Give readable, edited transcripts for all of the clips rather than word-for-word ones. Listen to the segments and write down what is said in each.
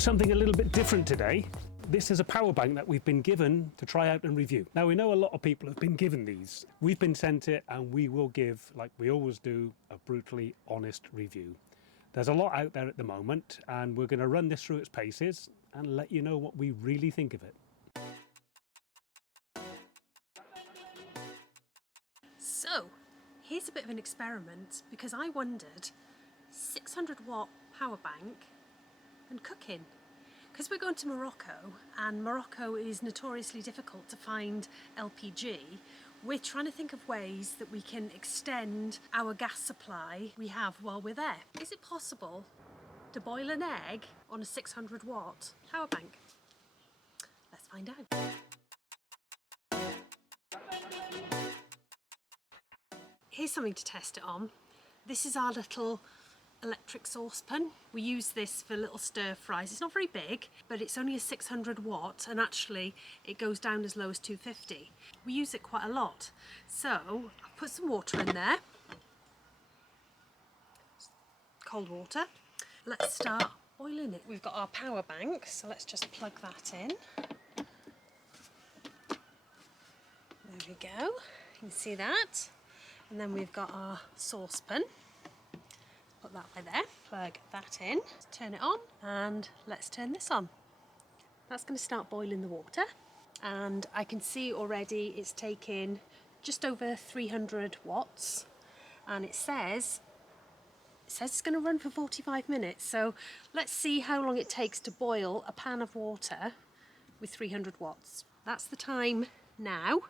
Something a little bit different today. This is a power bank that we've been given to try out and review. Now, we know a lot of people have been given these. We've been sent it and we will give, like we always do, a brutally honest review. There's a lot out there at the moment and we're going to run this through its paces and let you know what we really think of it. So, here's a bit of an experiment because I wondered, 600 watt power bank and cooking. Because we're going to Morocco and Morocco is notoriously difficult to find LPG, we're trying to think of ways that we can extend our gas supply we have while we're there. Is it possible to boil an egg on a 600 watt power bank? Let's find out. Here's something to test it on. This is our little electric saucepan. We use this for little stir fries. It's not very big, but it's only a 600 watt and actually it goes down as low as 250. We use it quite a lot. So I've put some water in there. Cold water. Let's start boiling it. We've got our power bank, so let's just plug that in. There we go. You can see that. And then we've got our saucepan. Put that by there, plug that in, turn it on, and let's turn this on. That's going to start boiling the water, and I can see already it's taking just over 300 watts, and it says it's going to run for 45 minutes. So let's see how long it takes to boil a pan of water with 300 watts. That's the time now.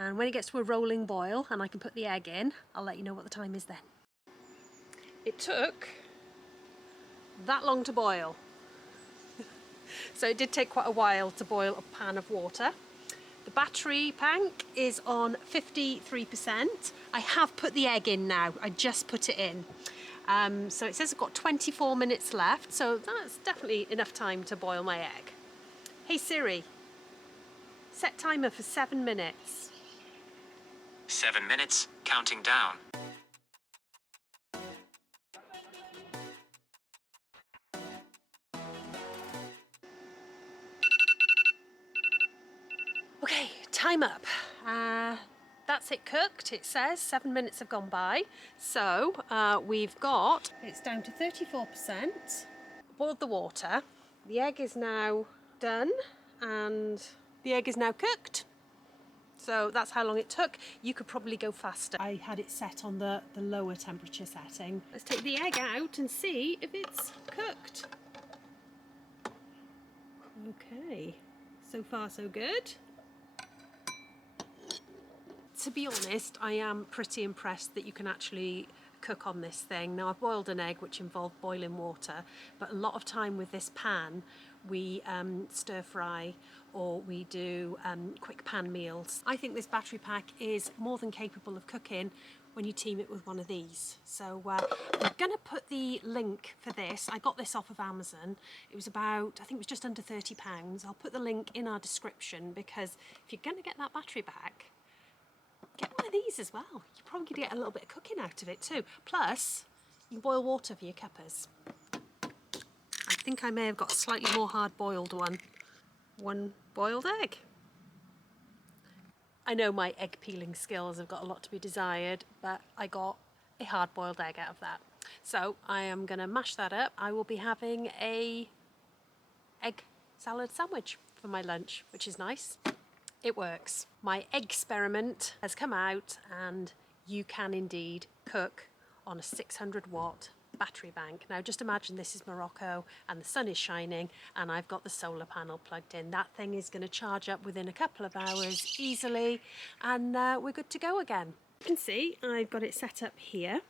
And when it gets to a rolling boil and I can put the egg in, I'll let you know what the time is then. It took that long to boil. So it did take quite a while to boil a pan of water. The battery pack is on 53%. I have put the egg in now, I just put it in. So it says I've got 24 minutes left, so that's definitely enough time to boil my egg. Hey Siri, set timer for 7 minutes. 7 minutes, counting down. Okay, time up. That's it cooked, it says. 7 minutes have gone by. So we've got, it's down to 34%. Boiled the water. The egg is now done and the egg is now cooked. So that's how long it took. You could probably go faster. I had it set on the lower temperature setting. Let's take the egg out and see if it's cooked. Okay, so far so good. To be honest, I am pretty impressed that you can actually cook on this thing. Now I've boiled an egg which involved boiling water, but a lot of time with this pan we stir fry or we do quick pan meals. I think this battery pack is more than capable of cooking when you team it with one of these. So I'm gonna put the link for this. I got this off of Amazon. It was about, I think it was just under £30. I'll put the link in our description because if you're gonna get that battery pack, get one of these as well. You're probably going to get a little bit of cooking out of it too. Plus, you can boil water for your cuppers. I think I may have got a slightly more hard-boiled one. One boiled egg. I know my egg peeling skills have got a lot to be desired, but I got a hard-boiled egg out of that. So I am going to mash that up. I will be having a egg salad sandwich for my lunch, which is nice. It works. My egg experiment has come out and you can indeed cook on a 600 watt battery bank. Now just imagine this is Morocco and the sun is shining and I've got the solar panel plugged in. That thing is going to charge up within a couple of hours easily and we're good to go again. You can see I've got it set up here.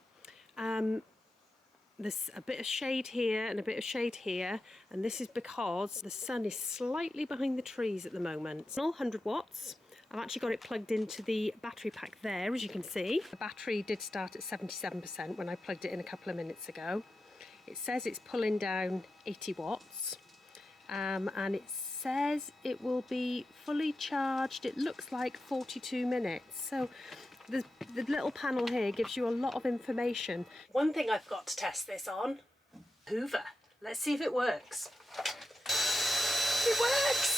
There's a bit of shade here and a bit of shade here, and this is because the sun is slightly behind the trees at the moment. It's all 100 watts. I've actually got it plugged into the battery pack there, as you can see. The battery did start at 77% when I plugged it in a couple of minutes ago. It says it's pulling down 80 watts, and it says it will be fully charged, it looks like 42 minutes. So the little panel here gives you a lot of information. One thing I've got to test this on, Hoover. Let's see if it works. It works!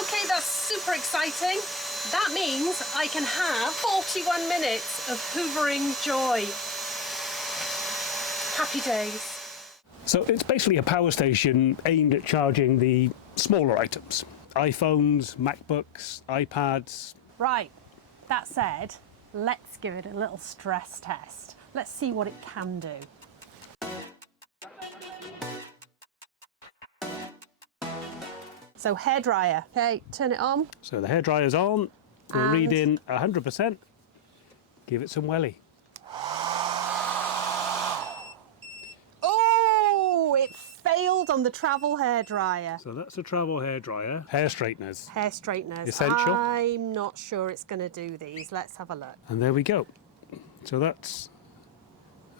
Okay, that's super exciting. That means I can have 41 minutes of hoovering joy. Happy days. So it's basically a power station aimed at charging the smaller items. iPhones, MacBooks, iPads. Right, that said, let's give it a little stress test. Let's see what it can do. So hairdryer, okay, turn it on. So the hairdryer's on. We're And- reading 100%. Give it some welly. Oh, it failed on the travel hairdryer. So that's a travel hairdryer. Hair straighteners. Hair straighteners. Essential. I'm not sure it's going to do these. Let's have a look. And there we go. So that's...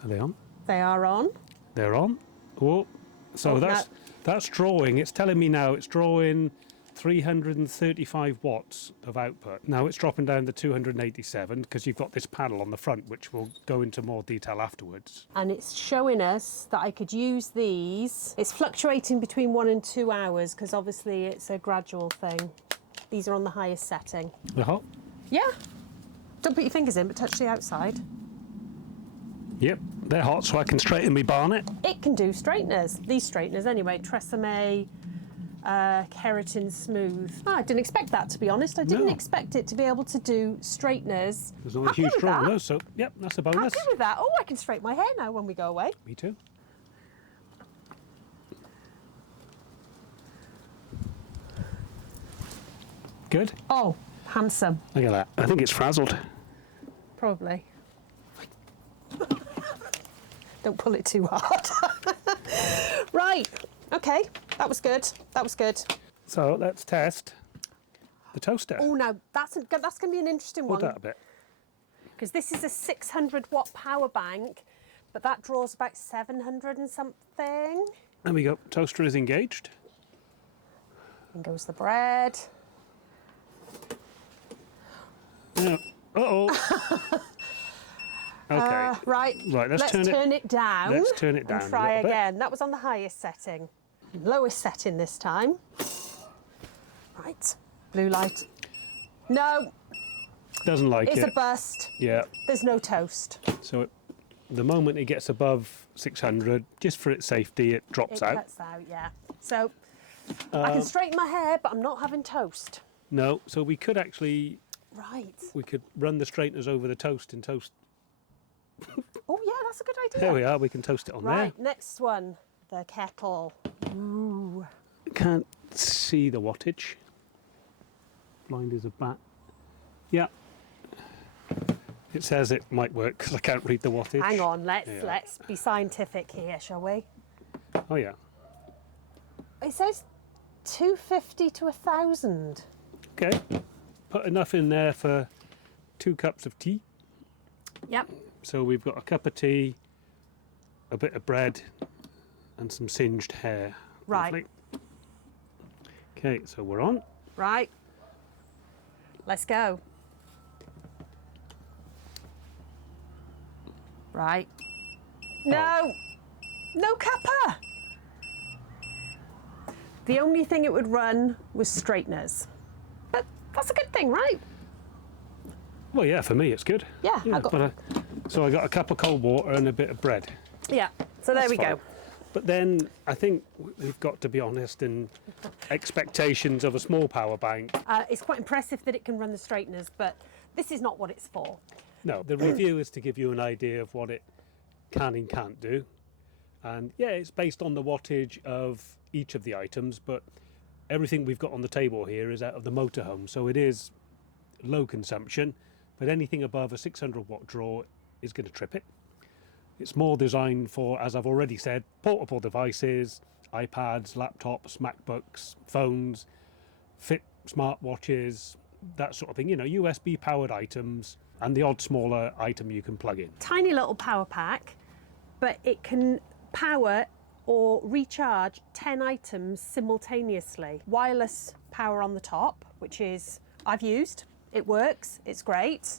Are they on? They are on. They're on. Oh, so Oh, that's drawing. It's telling me now it's drawing 335 watts of output. Now it's dropping down to 287 because you've got this panel on the front, which we'll go into more detail afterwards. And it's showing us that I could use these. It's fluctuating between 1 and 2 hours because obviously it's a gradual thing. These are on the highest setting. They're hot? Yeah. Don't put your fingers in, but touch the outside. Yep, they're hot, so I can straighten my barnet. It can do straighteners. These straighteners anyway. Tresemme, keratin smooth. I didn't expect that, to be honest. I didn't No. expect it to be able to do straighteners. There's not a Happy huge with draw on that. those, so yep, that's a bonus. Happy with that. Oh, I can straighten my hair now when we go away. Me too. Good. Oh, handsome. Look at that. I think it's frazzled. Probably. Don't pull it too hard. Right. Okay. That was good. That was good. So let's test the toaster. Oh, now that's going to be an interesting Hold one that a bit. because this is a 600 watt power bank, but that draws about 700 and something. There we go. Toaster is engaged. In goes the bread. Yeah. Uh-oh. Okay. Right. Right, let's turn it down. let's turn it down And a try little bit. again. That was on the highest setting. Lowest setting this time. Right. Blue light. No, Doesn't like it's it. a bust. Yeah. There's no toast. So the moment it gets above 600, just for its safety, it drops It out. cuts out, yeah. So I can straighten my hair, but I'm not having toast. No, so we could actually, Right. we could run the straighteners over the toast and toast. Oh, yeah, that's a good idea. There we are, we can toast it on Right, next one, the kettle. Ooh. there. Can't see the wattage. Blind as a bat. Yeah. It says it might work because I can't read the wattage. Hang on, let's Yeah. be scientific here, shall we? Oh yeah. It says 250 to 1,000. Okay. Put enough in there for 2 cups of tea. Yep. So we've got a cup of tea, a bit of bread, and some singed hair. Right. Lovely. Okay, so we're on. Right. Let's go. Right. No. No cuppa. The only thing it would run was straighteners. But that's a good thing, right? Well, yeah, for me it's good. Yeah, I got- but, so I got a cup of cold water and a bit of bread. Yeah. So there That's we go. fine. But then I think we've got to be honest in expectations of a small power bank. It's quite impressive that it can run the straighteners, but this is not what it's for. No, the review is to give you an idea of what it can and can't do. And yeah, it's based on the wattage of each of the items, but everything we've got on the table here is out of the motorhome, so it is low consumption, but anything above a 600 watt draw is going to trip it. It's more designed for, as I've already said, portable devices, iPads, laptops, MacBooks, phones, fit smartwatches, that sort of thing, you know, USB powered items and the odd smaller item you can plug in. Tiny little power pack, but it can power or recharge 10 items simultaneously. Wireless power on the top, which is, I've used, it works, it's great.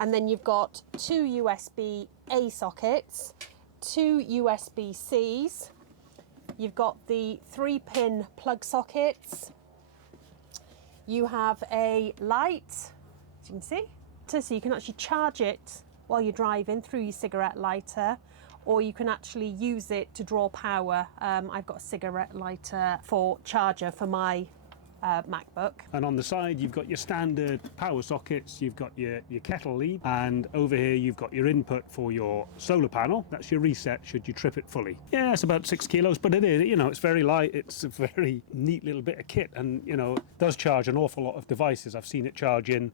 And then you've got 2 USB A sockets, 2 USB-Cs, you've got the 3-pin plug sockets, you have a light, as you can see, so you can actually charge it while you're driving through your cigarette lighter, or you can actually use it to draw power. I've got a cigarette lighter for charger for my MacBook. And on the side, you've got your standard power sockets, you've got your kettle lead, and over here you've got your input for your solar panel. That's your reset should you trip it fully. Yeah, it's about 6 kilos, but it is, you know, it's very light. It's a very neat little bit of kit, and, you know, it does charge an awful lot of devices. I've seen it charging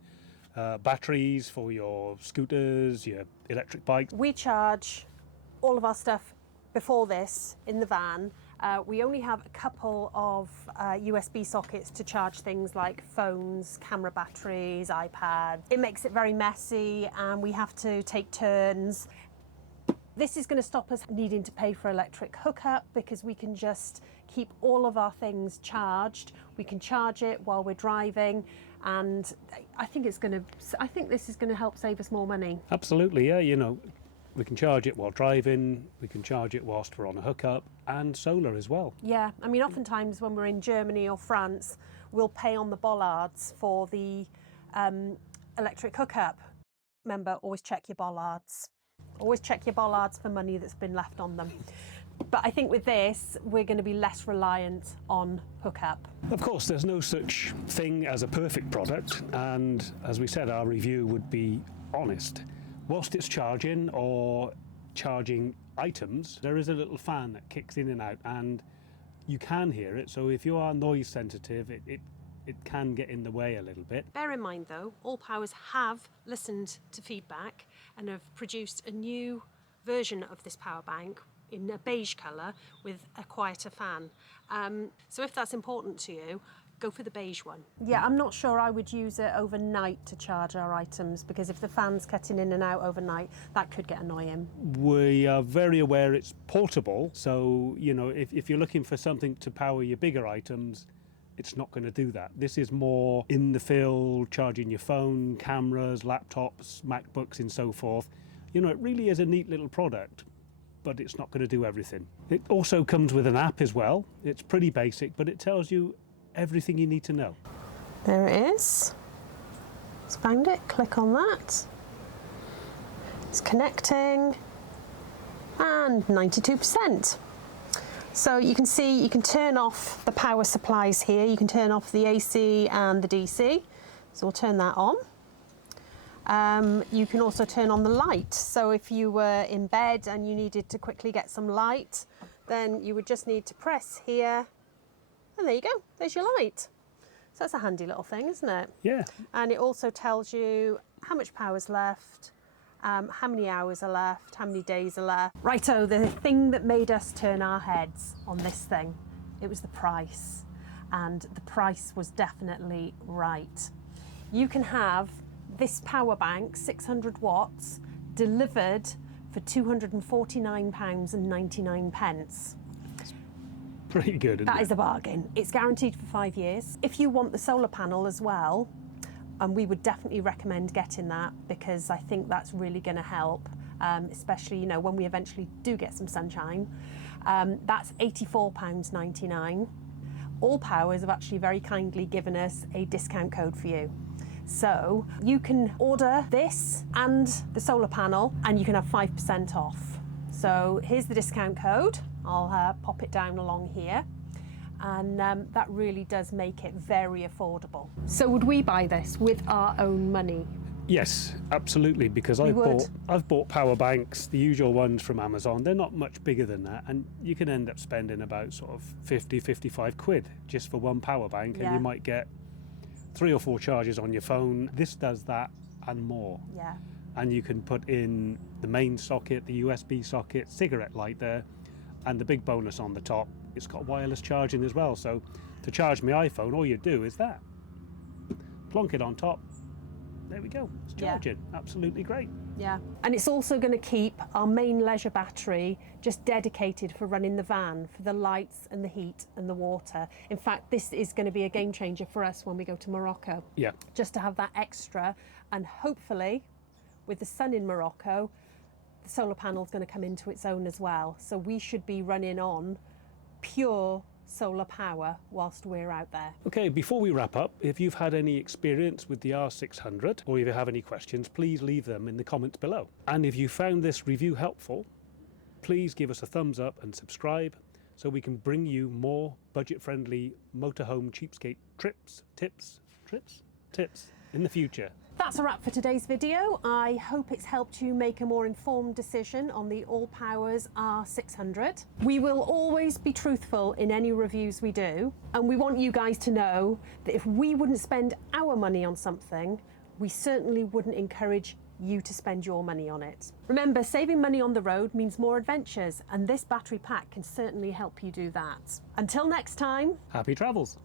batteries for your scooters, your electric bike. We charge all of our stuff before this in the van. We only have a couple of USB sockets to charge things like phones, camera batteries, iPads. It makes it very messy and we have to take turns. This is going to stop us needing to pay for electric hookup because we can just keep all of our things charged. We can charge it while we're driving, and I think this is going to help save us more money. Absolutely, yeah, you know, we can charge it while driving, we can charge it whilst we're on a hookup, and solar as well. Yeah, I mean, oftentimes when we're in Germany or France, we'll pay on the bollards for the electric hookup. Remember, always check your bollards. Always check your bollards for money that's been left on them. But I think with this, we're going to be less reliant on hookup. Of course, there's no such thing as a perfect product, and as we said, our review would be honest. Whilst it's charging or charging items, there is a little fan that kicks in and out, and you can hear it. So if you are noise sensitive, it can get in the way a little bit. Bear in mind though, ALLPOWERS have listened to feedback and have produced a new version of this power bank in a beige colour with a quieter fan. So if that's important to you, go for the beige one. Yeah, I'm not sure I would use it overnight to charge our items, because if the fan's cutting in and out overnight, that could get annoying. We are very aware it's portable, so, you know, if you're looking for something to power your bigger items, it's not going to do that. This is more in the field, charging your phone, cameras, laptops, MacBooks and so forth. You know, it really is a neat little product, but it's not going to do everything. It also comes with an app as well. It's pretty basic, but it tells you everything you need to know. There it is. Let's find it, click on that. It's connecting, and 92%. So you can see you can turn off the power supplies here. You can turn off the AC and the DC. So we'll turn that on. You can also turn on the light. So if you were in bed and you needed to quickly get some light, then you would just need to press here, and there you go, there's your light. So that's a handy little thing, isn't it? Yeah. And it also tells you how much power's left, how many hours are left, how many days are left. Righto, the thing that made us turn our heads on this thing, it was the price. And the price was definitely right. You can have this power bank, 600 watts, delivered for £249.99. Pretty good, isn't That it? is a bargain. It's guaranteed for 5 years. If you want the solar panel as well, we would definitely recommend getting that, because I think that's really going to help, especially, you know, when we eventually do get some sunshine. That's £84.99. ALLPOWERS have actually very kindly given us a discount code for you. So you can order this and the solar panel and you can have 5% off. So here's the discount code. I'll pop it down along here, and that really does make it very affordable. So would we buy this with our own money? Yes, absolutely, because I've bought power banks, the usual ones from Amazon. They're not much bigger than that, and you can end up spending about sort of 50-55 quid just for one power bank, and you might get 3 or 4 charges on your phone. This does that and more. Yeah. And you can put in the main socket, the USB socket, cigarette lighter, and the big bonus on the top, it's got wireless charging as well. So to charge my iPhone, all you do is that. Plonk it on top. There we go. It's charging. Absolutely great. Yeah. And it's also going to keep our main leisure battery just dedicated for running the van, for the lights and the heat and the water. In fact, this is going to be a game changer for us when we go to Morocco. Yeah. Just to have that extra, and hopefully with the sun in Morocco, the solar panel is going to come into its own as well. So we should be running on pure solar power whilst we're out there. Okay, before we wrap up, if you've had any experience with the R600 or if you have any questions, please leave them in the comments below. And if you found this review helpful, please give us a thumbs up and subscribe so we can bring you more budget-friendly motorhome cheapskate tips in the future. That's a wrap for today's video. I hope it's helped you make a more informed decision on the ALLPOWERS R600. We will always be truthful in any reviews we do, and we want you guys to know that if we wouldn't spend our money on something, we certainly wouldn't encourage you to spend your money on it. Remember, saving money on the road means more adventures, and this battery pack can certainly help you do that. Until next time, Happy travels!